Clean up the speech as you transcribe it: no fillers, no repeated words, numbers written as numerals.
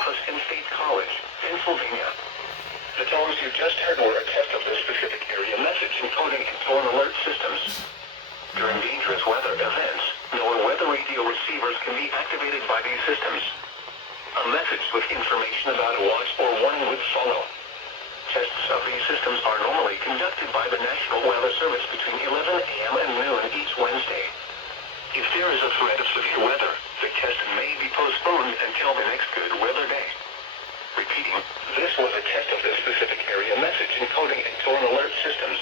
Office in State College, Pennsylvania. The tones you just heard were a test of the specific area message encoding and tone alert systems. During dangerous weather events, NOAA weather radio receivers can be activated by these systems. A message with information about a watch or warning would follow. Tests of these systems are normally conducted by the National Weather Service between 11 a.m. and noon each Wednesday. If there is a threat of severe weather, the test may be postponed until the next good weather day. Repeating, this was a test of the specific area message encoding and tone alert systems.